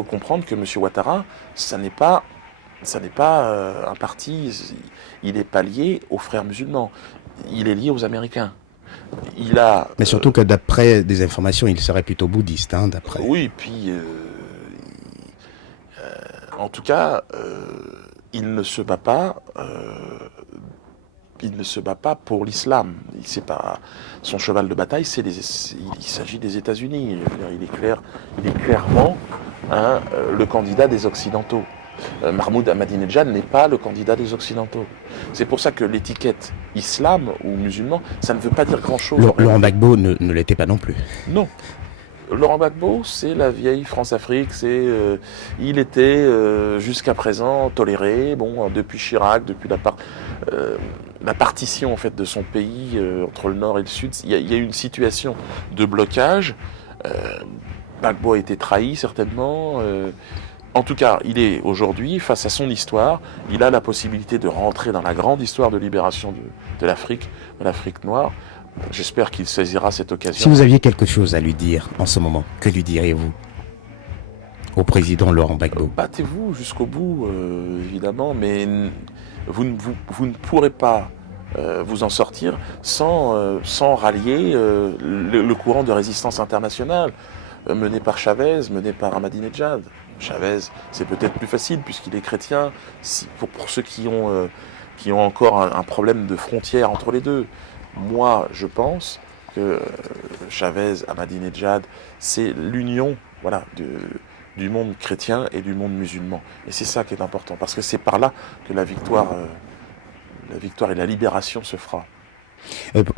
faut comprendre que M. Ouattara, ça n'est pas un parti, il n'est pas lié aux frères musulmans, il est lié aux Américains. Mais surtout que d'après des informations, il serait plutôt bouddhiste, hein, d'après. Oui, puis en tout cas, il ne se bat pas. Il ne se bat pas pour l'islam. C'est pas son cheval de bataille. Il s'agit des États-Unis. Il est clairement le candidat des Occidentaux. Mahmoud Ahmadinejad n'est pas le candidat des Occidentaux. C'est pour ça que l'étiquette islam ou musulman, ça ne veut pas dire grand-chose. Laurent Gbagbo ne l'était pas non plus. Non. Laurent Gbagbo, c'est la vieille France-Afrique. Il était jusqu'à présent toléré. Bon, depuis Chirac, depuis la partition en fait de son pays entre le nord et le sud, il y a eu une situation de blocage. Gbagbo a été trahi certainement. En tout cas, il est aujourd'hui, face à son histoire, il a la possibilité de rentrer dans la grande histoire de libération de l'Afrique noire. J'espère qu'il saisira cette occasion. Si vous aviez quelque chose à lui dire en ce moment, que lui diriez-vous au président Laurent Gbagbo? Battez-vous jusqu'au bout, évidemment, mais vous ne pourrez pas vous en sortir sans rallier le courant de résistance internationale mené par Chavez, mené par Ahmadinejad. Chavez, c'est peut-être plus facile puisqu'il est chrétien, pour ceux qui ont encore un problème de frontière entre les deux. Moi, je pense que Chavez, Ahmadinejad, c'est l'union, voilà, du monde chrétien et du monde musulman. Et c'est ça qui est important, parce que c'est par là que la victoire et la libération se fera.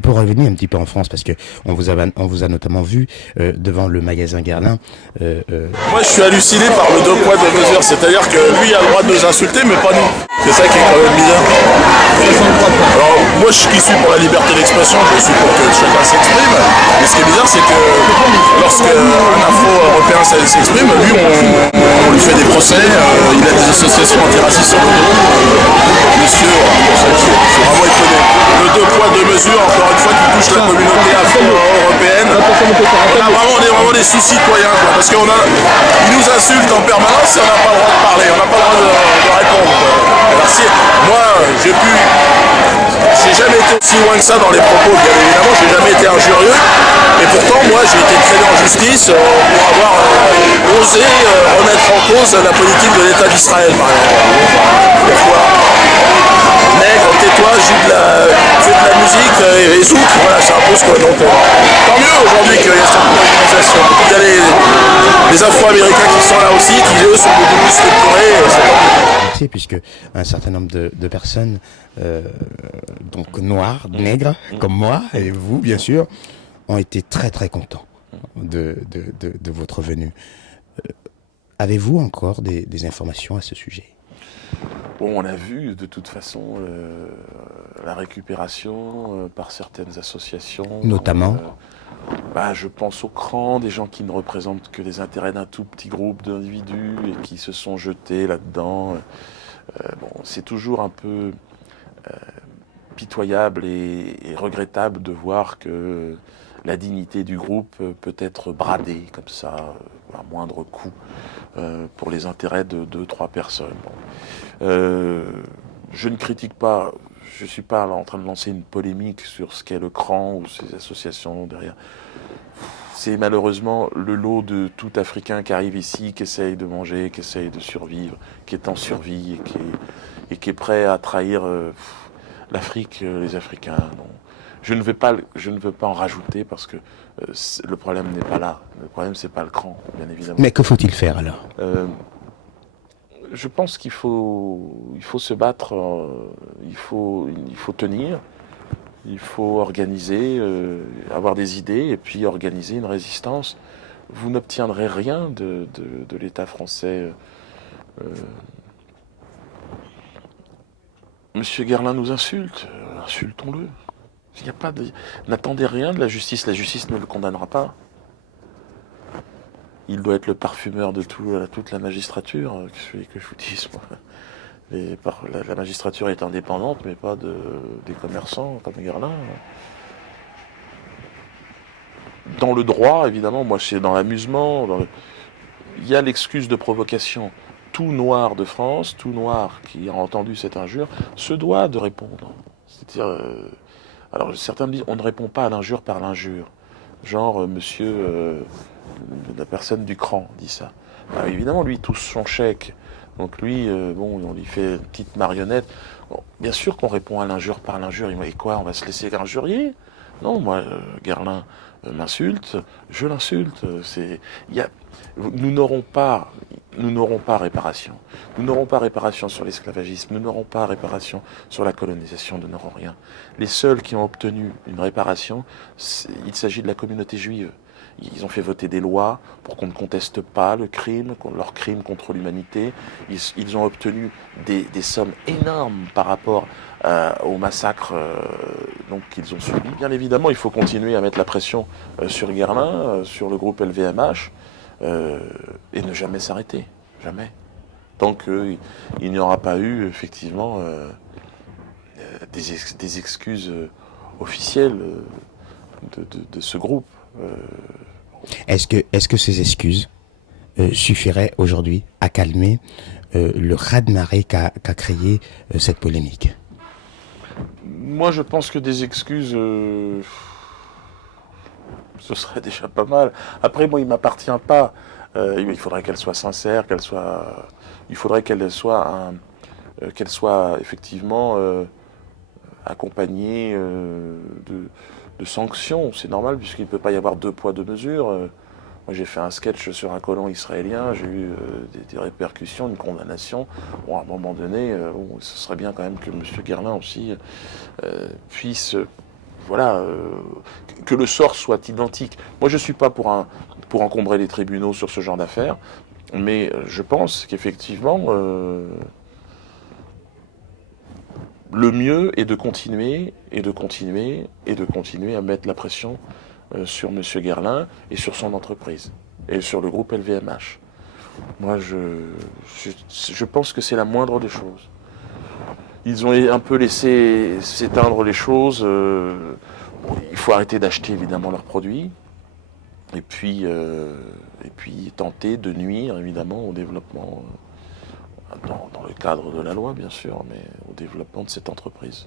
Pour revenir un petit peu en France, parce que on vous a notamment vu devant le magasin Guerlain. Moi, je suis halluciné par le deux poids deux mesures, c'est-à-dire que lui a le droit de nous insulter, mais pas nous. C'est ça qui est quand même bizarre. Alors, moi, qui suis pour la liberté d'expression, je suis pour que chacun s'exprime. Mais ce qui est bizarre, c'est que lorsque un Afro-Européen s'exprime, lui, on lui fait des procès. Il a des associations antiracistes sur le dos. Monsieur, je suis vraiment étonné. Le deux poids deux mesures, encore une fois, qui touche la communauté afro-européenne. On a vraiment des soucis citoyens, quoi, parce qu'ils nous insultent en permanence et on n'a pas le droit de parler, on n'a pas le droit de répondre. Moi, j'ai jamais été si loin que ça dans les propos, bien évidemment, j'ai jamais été injurieux, et pourtant, moi, j'ai été traîné en justice pour avoir osé remettre en cause la politique de l'État d'Israël, par exemple. Pourquoi ? Nègre, tais-toi, fais de la musique et zouk, voilà, ça impose quoi. Donc tant mieux aujourd'hui qu'il y ait cette organisation. Il y a les Afro-Américains qui sont là aussi, qui eux sont beaucoup plus structurés. Puisque un certain nombre de personnes, donc noires, nègres, comme moi et vous bien sûr, ont été très très contents de votre venue. Avez-vous encore des informations à ce sujet ? Bon, on a vu de toute façon la récupération par certaines associations. Notamment je pense au CRAN, des gens qui ne représentent que les intérêts d'un tout petit groupe d'individus et qui se sont jetés là-dedans. C'est toujours un peu pitoyable et regrettable de voir que la dignité du groupe peut être bradée comme ça, à moindre coût, pour les intérêts de 2-3 personnes. Je ne critique pas, je ne suis pas là en train de lancer une polémique sur ce qu'est le CRAN ou ces associations derrière. C'est malheureusement le lot de tout Africain qui arrive ici, qui essaye de manger, qui essaye de survivre, qui est en survie et qui est prêt à trahir l'Afrique, les Africains. Non. Je ne veux pas en rajouter parce que le problème n'est pas là. Le problème, c'est pas le CRAN, bien évidemment. Mais que faut-il faire alors ? Je pense qu'il faut se battre, il faut tenir, il faut organiser, avoir des idées et puis organiser une résistance. Vous n'obtiendrez rien de l'État français. Monsieur Guerlain nous insulte, insultons-le. N'attendez rien de la justice ne le condamnera pas. Il doit être le parfumeur de toute la magistrature, que je vous dise, moi. La magistrature est indépendante, mais pas des commerçants comme Guerlain. Dans le droit, évidemment, moi c'est dans l'amusement. il y a l'excuse de provocation. Tout noir de France, tout noir qui a entendu cette injure, se doit de répondre. C'est-à-dire, alors certains me disent, on ne répond pas à l'injure par l'injure. Genre, la personne du cran dit ça. Alors, évidemment, lui, il touche son chèque. Donc lui, on lui fait une petite marionnette. Bon, bien sûr qu'on répond à l'injure par l'injure. Il m'a dit quoi, on va se laisser injurier? Non, moi, Guerlain m'insulte, je l'insulte. Nous n'aurons pas réparation. Nous n'aurons pas réparation sur l'esclavagisme, nous n'aurons pas réparation sur la colonisation, nous n'aurons rien. Les seuls qui ont obtenu une réparation, il s'agit de la communauté juive. Ils ont fait voter des lois pour qu'on ne conteste pas leur crime contre l'humanité. Ils ont obtenu des sommes énormes par rapport au massacre qu'ils ont subi. Bien évidemment, il faut continuer à mettre la pression sur Guerlain, sur le groupe LVMH, et ne jamais s'arrêter. Jamais. Tant qu'il n'y aura pas eu, effectivement, des excuses officielles de ce groupe. Est-ce que ces excuses suffiraient aujourd'hui à calmer le raz-de-marée qu'a créé cette polémique? Moi, je pense que des excuses, ce serait déjà pas mal. Après, moi, il ne m'appartient pas. Il faudrait qu'elle soit sincère, il faudrait qu'elle soit effectivement accompagnée de sanctions. C'est normal, puisqu'il ne peut pas y avoir deux poids, deux mesures. Moi, j'ai fait un sketch sur un colon israélien, j'ai eu des répercussions, une condamnation. Bon, à un moment donné, ce serait bien quand même que M. Guerlain aussi puisse, que le sort soit identique. Moi, je ne suis pas pour encombrer les tribunaux sur ce genre d'affaires, mais je pense qu'effectivement, le mieux est de continuer à mettre la pression sur M. Guerlain et sur son entreprise, et sur le groupe LVMH. Moi, je pense que c'est la moindre des choses. Ils ont un peu laissé s'éteindre les choses. Il faut arrêter d'acheter, évidemment, leurs produits. Et puis tenter de nuire, évidemment, au développement, dans le cadre de la loi, bien sûr, mais au développement de cette entreprise.